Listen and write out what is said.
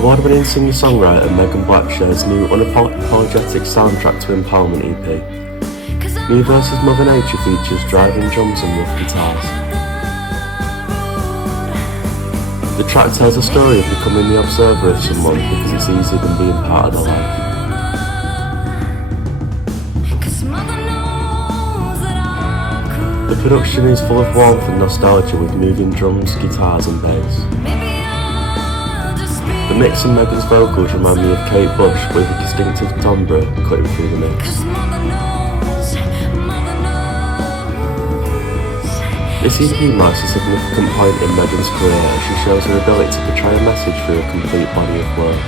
Award-winning singer-songwriter Megan Black shares new unapologetic soundtrack to Empowerment EP. Me vs Mother Nature features driving drums and rough guitars. The track tells a story of becoming the observer of someone because it's easier than being part of their life. The production is full of warmth and nostalgia with moving drums, guitars and bass. The mix and Megan's vocals remind me of Kate Bush with a distinctive timbre cutting through the mix. This EP marks a significant point in Megan's career as she shows her ability to portray a message through a complete body of work.